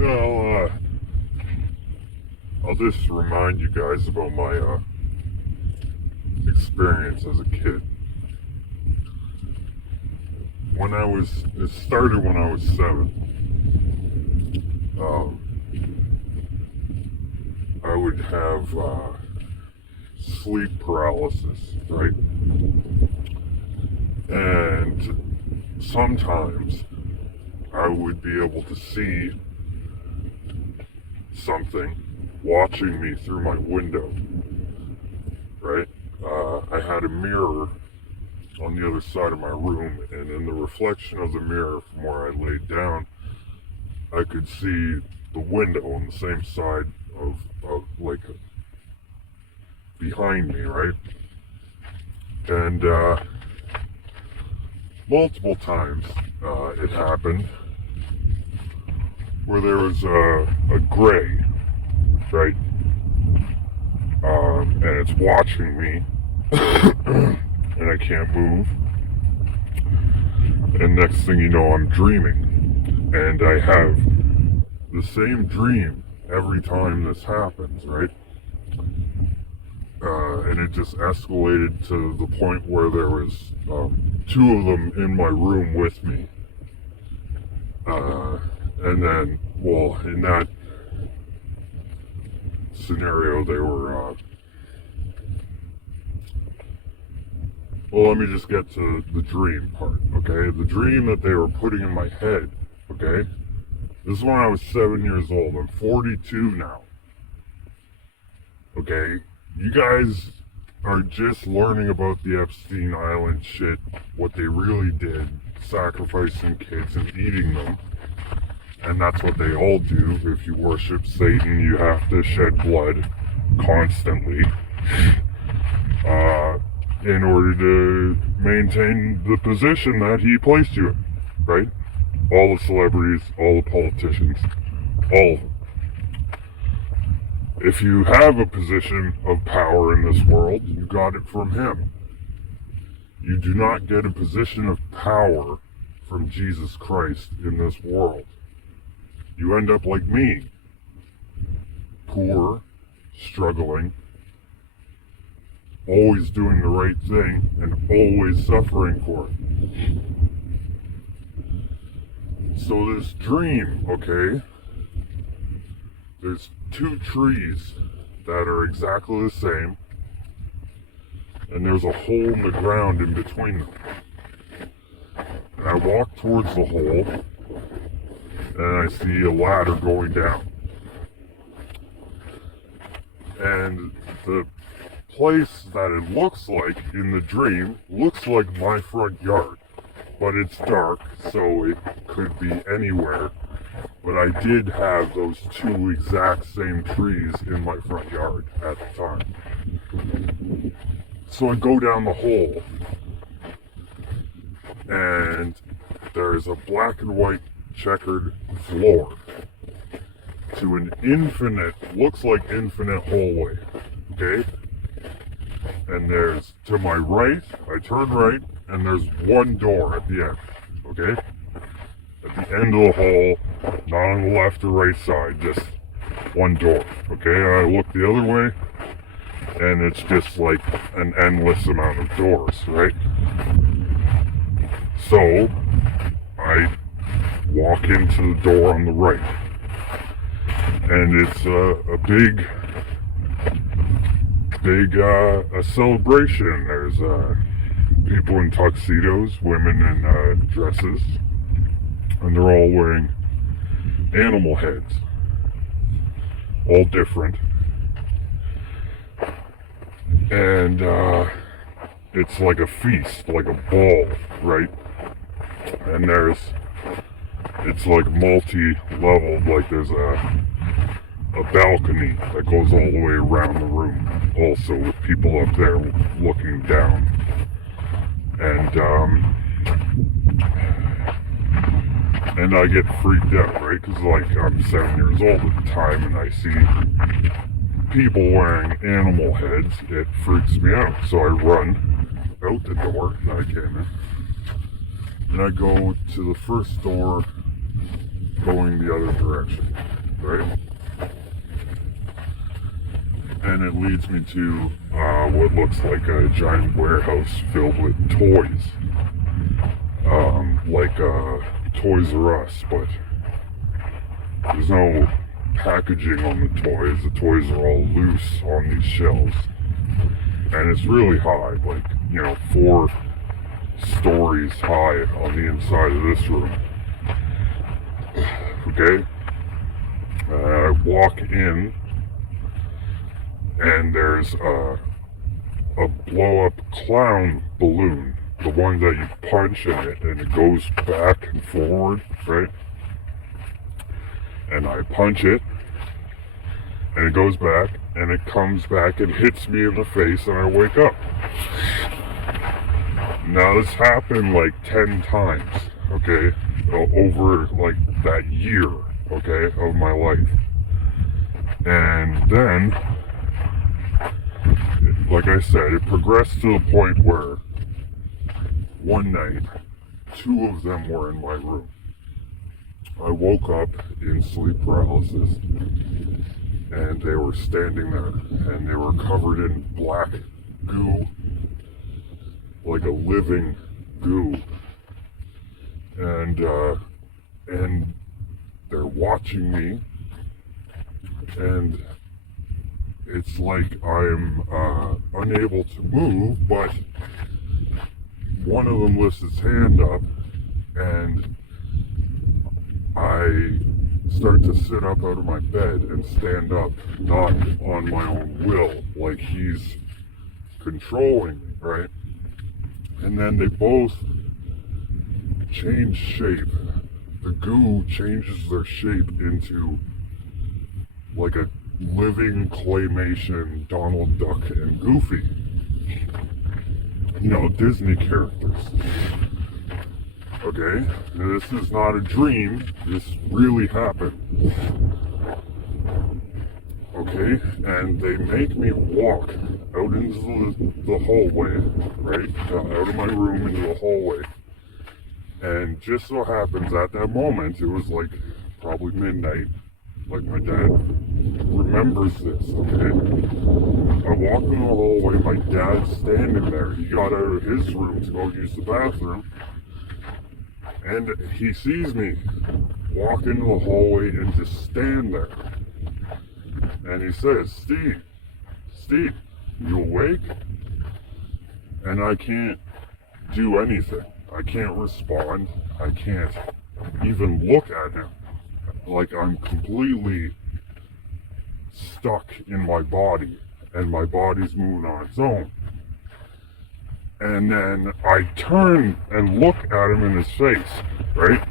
Well, I'll just remind you guys about my experience as a kid. It started when I was 7. I would have sleep paralysis, right? And sometimes I would be able to see something watching me through my window, right? I had a mirror on the other side of my room, and in the reflection of the mirror from where I laid down, I could see the window on the same side of like behind me, right? And multiple times it happened where there was a gray, right? And it's watching me, and I can't move. And next thing you know, I'm dreaming, and I have the same dream every time this happens, right? And it just escalated to the point where there was 2 of them in my room with me. And then, well, in that scenario, they were, well, let me just get to the dream part, okay? The dream that they were putting in my head, okay? This is when I was 7 years old. I'm 42 now. Okay? You guys are just learning about the Epstein Island shit, what they really did, sacrificing kids and eating them. And that's what they all do. If you worship Satan, you have to shed blood constantly in order to maintain the position that he placed you in, right? All the celebrities, all the politicians, all of them. If you have a position of power in this world, you got it from him. You do not get a position of power from Jesus Christ in this world. You end up like me, poor, struggling, always doing the right thing, and always suffering for it. So this dream, okay, there's 2 trees that are exactly the same, and there's a hole in the ground in between them. And I walk towards the hole, and I see a ladder going down. And the place that it looks like in the dream looks like my front yard, but it's dark, so it could be anywhere. But I did have those 2 exact same trees in my front yard at the time. So I go down the hole, and there's a black and white checkered floor to an infinite, looks like infinite hallway, okay? And there's, to my right, I turn right, and there's 1 door at the end, okay? At the end of the hall, not on the left or right side, just 1 door, okay? And I look the other way, and it's just like an endless amount of doors, right? So, I walk into the door on the right, and it's a big a celebration. There's people in tuxedos, women in dresses, and they're all wearing animal heads, all different. And it's like a feast, like a ball, right? And it's like multi-leveled, like there's a balcony that goes all the way around the room, also with people up there looking down. And I get freaked out, right? Because like I'm 7 years old at the time, and I see people wearing animal heads. It freaks me out. So I run out the door that I came in, and I go to the first door going the other direction, right? And it leads me to what looks like a giant warehouse filled with toys. Like Toys R Us, but there's no packaging on the toys. The toys are all loose on these shelves. And it's really high, like, 4 stories high on the inside of this room. Okay? I walk in, and there's a blow-up clown balloon, the one that you punch in it and it goes back and forward, right? And I punch it, and it goes back, and it comes back and hits me in the face, and I wake up. Now this happened like 10 times, okay, over like that year, okay, of my life. And then, like I said, it progressed to the point where one night, 2 of them were in my room. I woke up in sleep paralysis, and they were standing there, and they were covered in black goo, like a living goo, and they're watching me, and it's like I'm unable to move, but one of them lifts his hand up, and I start to sit up out of my bed and stand up, not on my own will, like he's controlling me, right? And then they both change shape. The goo changes their shape into like a living claymation Donald Duck and Goofy. Disney characters. Okay? This is not a dream. This really happened. Okay? And they make me walk out into the hallway, right? Out of my room into the hallway. And just so happens at that moment, it was like probably midnight. Like my dad remembers this, okay? I walk in the hallway, my dad's standing there. He got out of his room to go use the bathroom. And he sees me walk into the hallway and just stand there. And he says, Steve, you awake? And I can't do anything. I can't respond. I can't even look at him. Like I'm completely stuck in my body, and my body's moving on its own. And then I turn and look at him in his face, right?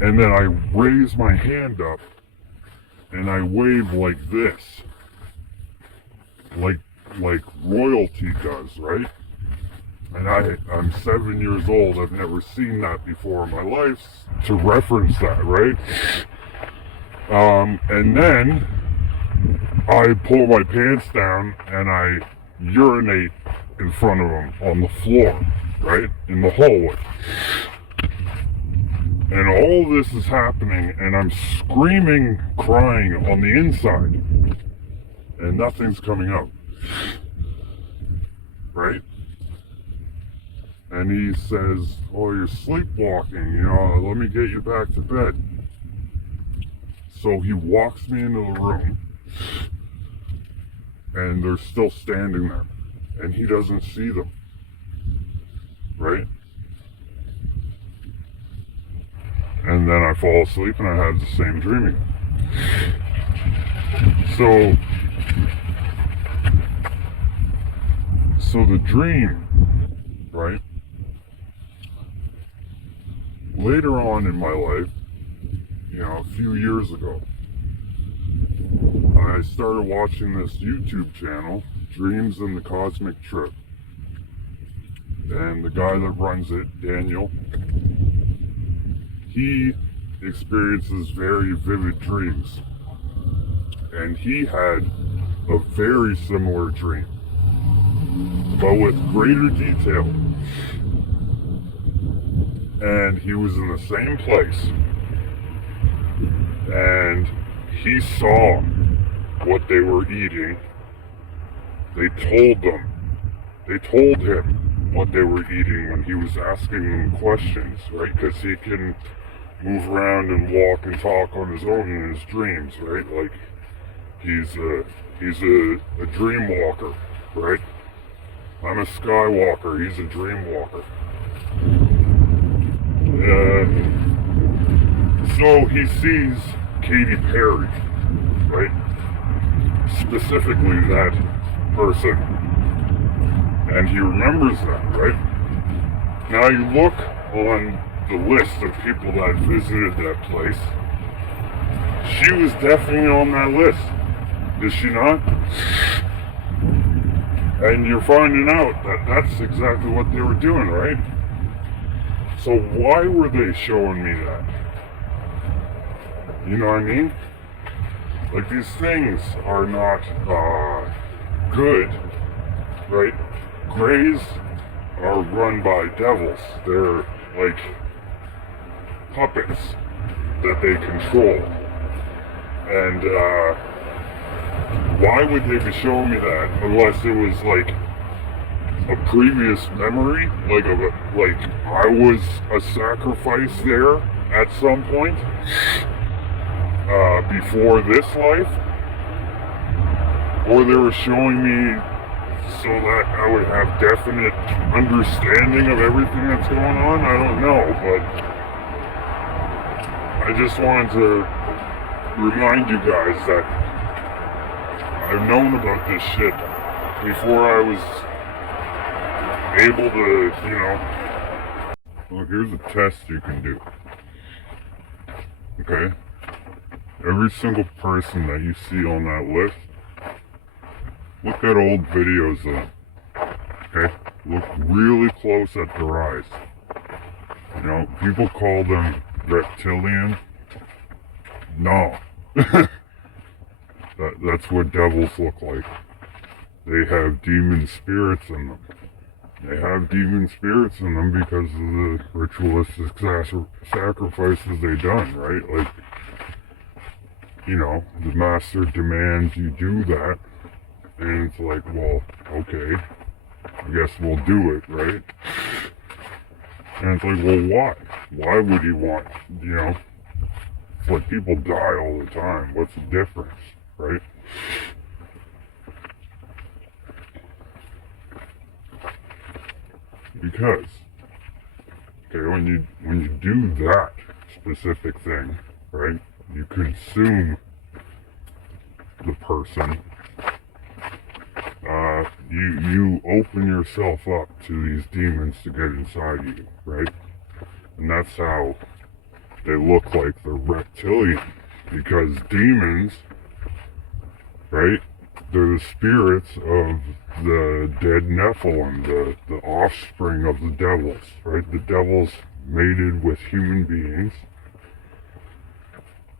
And then I raise my hand up and I wave like this. Like royalty does, right? And I'm 7 years old. I've never seen that before in my life to reference that, right? And then I pull my pants down and I urinate in front of him on the floor, right? In the hallway. And all this is happening, and I'm screaming, crying on the inside, and nothing's coming out, right? And he says, oh, you're sleepwalking, let me get you back to bed. So he walks me into the room, and they're still standing there, and he doesn't see them, right? And then I fall asleep and I have the same dream again. So the dream, right? Later on in my life, a few years ago, I started watching this YouTube channel, Dreams in the Cosmic Trip. And the guy that runs it, Daniel, he experiences very vivid dreams. And he had a very similar dream, but with greater detail. And he was in the same place, and he saw what they were eating. They told him what they were eating when he was asking them questions, right? Because he can move around and walk and talk on his own in his dreams, right? Like, he's a dream walker, right? I'm a skywalker, he's a dream walker. So he sees Katy Perry, right? Specifically that person. And he remembers that, right? Now you look on the list of people that visited that place. She was definitely on that list. Is she not? And you're finding out that that's exactly what they were doing, right? So why were they showing me that? You know what I mean? Like, these things are not good, right? Greys are run by devils. They're like puppets that they control. And why would they be showing me that unless it was like a previous memory, like I was a sacrifice there at some point before this life, or they were showing me so that I would have definite understanding of everything that's going on. I don't know, but I just wanted to remind you guys that I've known about this shit before I was able to, you know. Well, here's a test you can do. Okay? Every single person that you see on that list, look at old videos of them. Okay? Look really close at their eyes. You know, people call them reptilian. No. That's what devils look like. They have demon spirits in them. They have demon spirits in them because of the ritualistic sacrifices they done, right? Like, you know, the master demands you do that, and it's like, well, okay, I guess we'll do it, right? And it's like, well, why? Why would he want, you know? It's like people die all the time. What's the difference, right? Because, okay, when you do that specific thing, right, you consume the person, you open yourself up to these demons to get inside you, right? And that's how they look like they're reptilian, because demons, right, they're the spirits of the dead Nephilim, the offspring of the devils, right? The devils mated with human beings,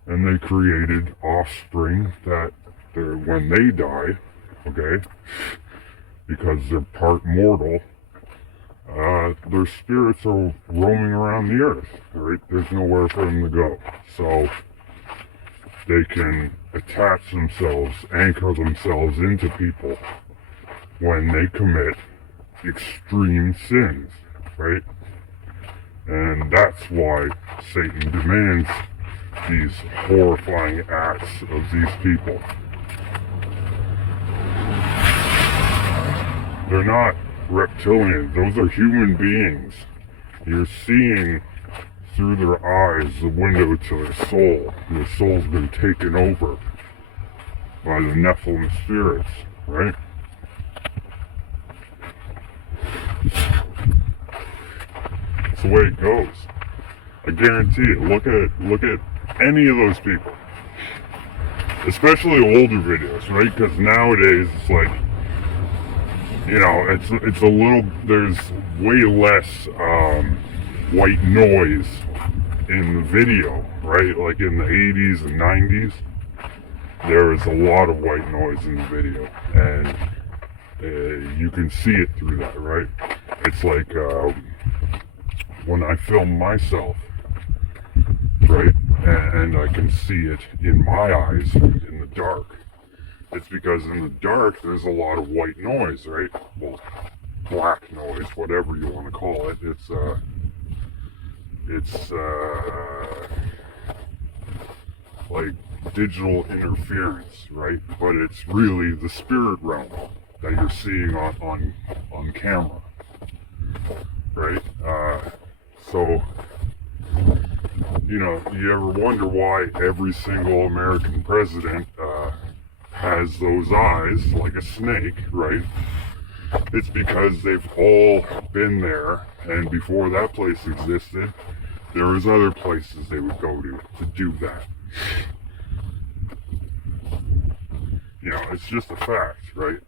and they created offspring that when they die, okay, because they're part mortal, their spirits are roaming around the earth, right? There's nowhere for them to go. So they can attach themselves, anchor themselves into people when they commit extreme sins, right? And that's why Satan demands these horrifying acts of these people. They're not reptilians, those are human beings. You're seeing through their eyes the window to their soul. Their soul's been taken over by the Nephilim spirits, right? It's the way it goes. I guarantee it. Look at any of those people. Especially older videos, right? Because nowadays it's like, you know, it's a little, there's way less white noise in the video, right? Like in the 80s and 90s, there was a lot of white noise in the video, and you can see it through that, right? It's like when I film myself, right? and I can see it in my eyes in the dark. It's because in the dark there's a lot of white noise, right? Well, black noise, whatever you want to call it. It's like digital interference, right? But it's really the spirit realm that you're seeing on camera, right? So, you know, you ever wonder why every single American president has those eyes like a snake, right? It's because they've all been there, and before that place existed, there was other places they would go to do that. You know, it's just a fact, right?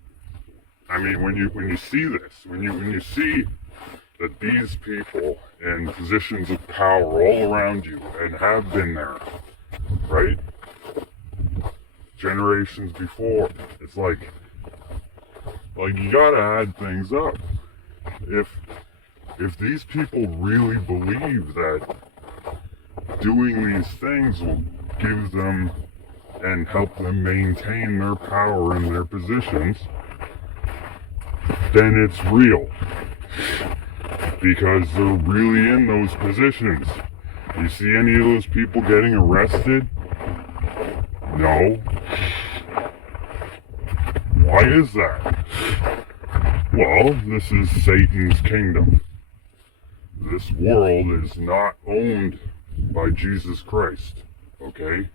I mean, when you see this, when you see that these people in positions of power all around you and have been there, right? Generations before, it's like you gotta add things up. If these people really believe that doing these things will give them and help them maintain their power in their positions, then it's real. Because they're really in those positions. You see any of those people getting arrested? No. Why is that? Well, this is Satan's kingdom. This world is not owned by Jesus Christ, okay?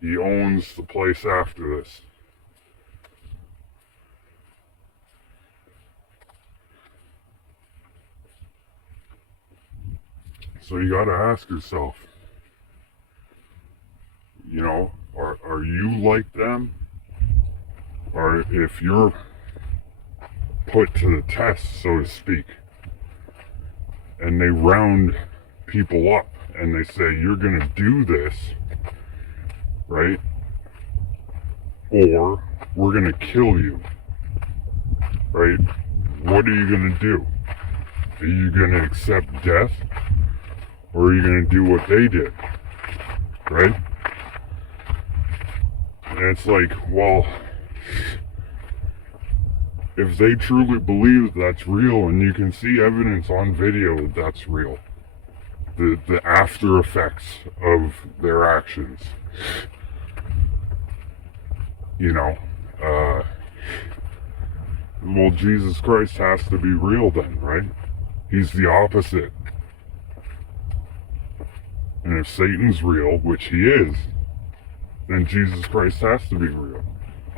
He owns the place after this. So you gotta ask yourself, you know, are you like them? Or if you're put to the test, so to speak, and they round people up and they say, you're gonna do this, right? Or we're gonna kill you, right? What are you gonna do? Are you gonna accept death? Or are you going to do what they did, right? And it's like, well, if they truly believe that's real, and you can see evidence on video that that's real, the after effects of their actions, you know, well, Jesus Christ has to be real then, right? He's the opposite. And if Satan's real, which he is, then Jesus Christ has to be real.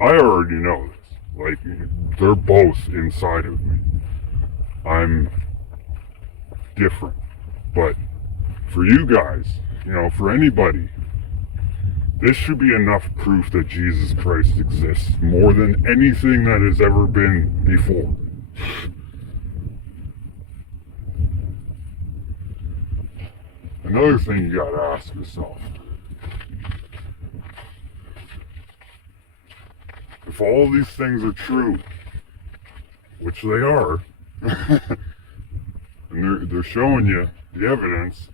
I already know this. Like, they're both inside of me. I'm different. But for you guys, you know, for anybody, this should be enough proof that Jesus Christ exists more than anything that has ever been before. Another thing you gotta ask yourself, if all these things are true, which they are, and they're showing you the evidence,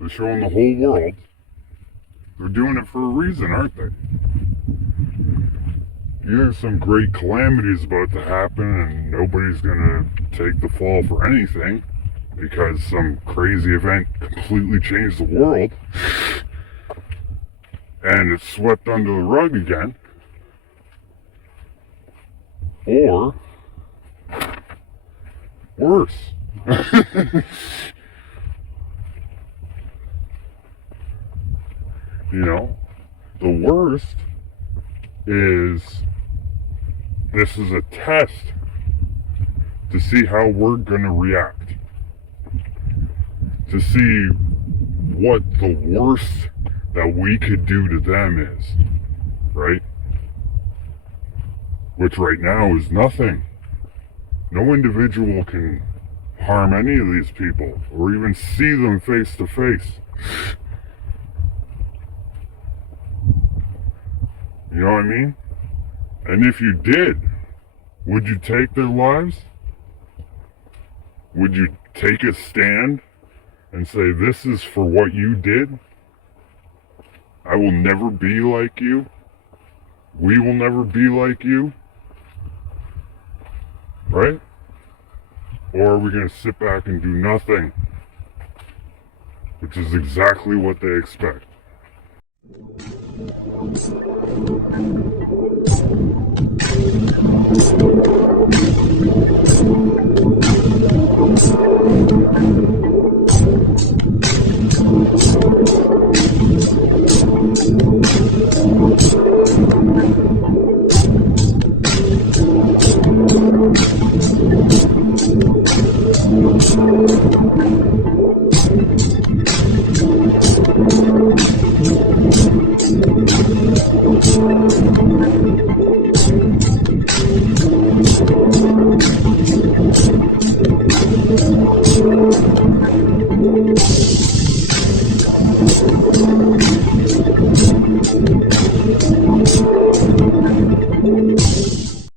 they're showing the whole world, they're doing it for a reason, aren't they? There's some great calamities about to happen, and nobody's gonna take the fall for anything, because some crazy event completely changed the world and it's swept under the rug again. Or worse. You know, the worst is this is a test to see how we're going to react. To see what the worst that we could do to them is, right? Which right now is nothing. No individual can harm any of these people or even see them face to face. You know what I mean? And if you did, would you take their lives? Would you take a stand and say, this is for what you did? I will never be like you. We will never be like you. Right? Or are we going to sit back and do nothing? Which is exactly what they expect.